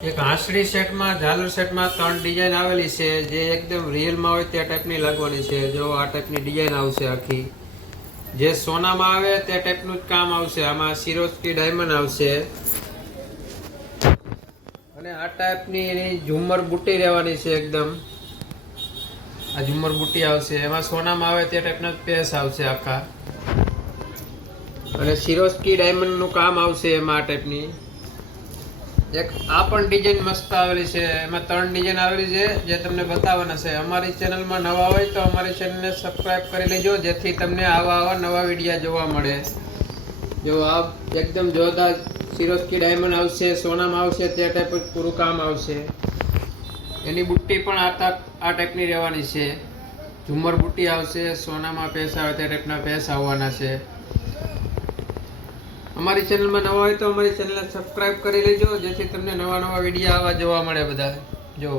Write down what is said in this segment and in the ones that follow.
એક હાંસડી સેટમાં ઝાલર સેટમાં 3 ડિઝાઇન આવેલી છે જે એકદમ રિયલમાં હોય તે ટાઈપની લાગવાની છે। જો આ ટાઈપની ડિઝાઇન આવશે આખી, જે સોનામાં આવે તે ટાઈપનું જ કામ આવશે। આમાં સિરોસ્કી ડાયમંડ આવશે અને આ ટાઈપની એની ઝુમ્મર બુટ્ટી રહેવાની છે। એકદમ આ ઝુમ્મર બુટ્ટી આવશે, એમાં સોનામાં આવે તે ટાઈપના પેસ આવશે આખા, અને સિરોસ્કી ડાયમંડનું કામ આવશે એમાં। આ ટાઈપની એક આ પણ ડિઝાઇન મસ્ત આવેલી છે। એમાં 3 ડિઝાઇન આવેલી છે જે તમને બતાવવાના છે। અમારી ચેનલમાં નવા હોય તો અમારી ચેનલને સબસ્ક્રાઇબ કરી લેજો, જેથી તમને આવા નવા વિડીયો જોવા મળે। જો આ એકદમ જોરદાર સિરોસ્કી ડાયમંડ આવશે, સોનામાં આવશે તે ટાઈપ જ પૂરું કામ આવશે। એની બુટ્ટી પણ આ ટાઈપની રહેવાની છે, ઝુમ્મર બુટ્ટી આવશે, સોનામાં પેસ આવે તે ટાઈપના પેસ આવવાના છે। અમારી ચેનલમાં નવા હોય તો અમારી ચેનલને સબસ્ક્રાઇબ કરી લેજો, જેથી તમને નવા વિડીયો આવા જોવા મળે બધા। જો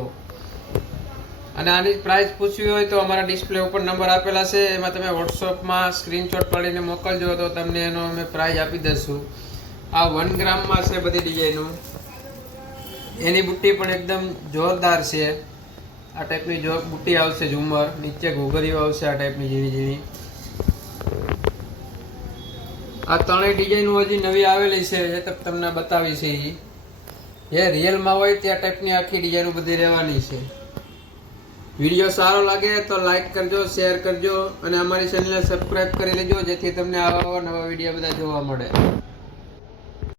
અને આની પ્રાઇસ પૂછવી હોય તો અમારા ડિસ્પ્લે ઉપર નંબર આપેલા છે, એમાં તમે વોટ્સઅપમાં સ્ક્રીનશોટ પાડીને મોકલજો તો તમને એનો અમે પ્રાઇસ આપી દઈશું। આ 1 ગ્રામમાં છે બધી ડિઝાઇનો। એની બુટ્ટી પણ એકદમ જોરદાર છે। આ ટાઈપની બુટ્ટી આવશે, ઝુમ્મર નીચે ઘૂઘરીઓ આવશે આ ટાઈપની ઝીણી ઝીણી। આ 3 ડિઝાઇનો હજી નવી આવેલી છે જે તમને બતાવી છે। જે રિયલમાં હોય તે ટાઈપની આખી ડિઝાઇનો બધી રહેવાની છે। વિડીયો સારો લાગે તો લાઈક કરજો, શેર કરજો અને અમારી ચેનલને સબસ્ક્રાઇબ કરી લેજો, જેથી તમને આવા નવા વિડીયો બધા જોવા મળે।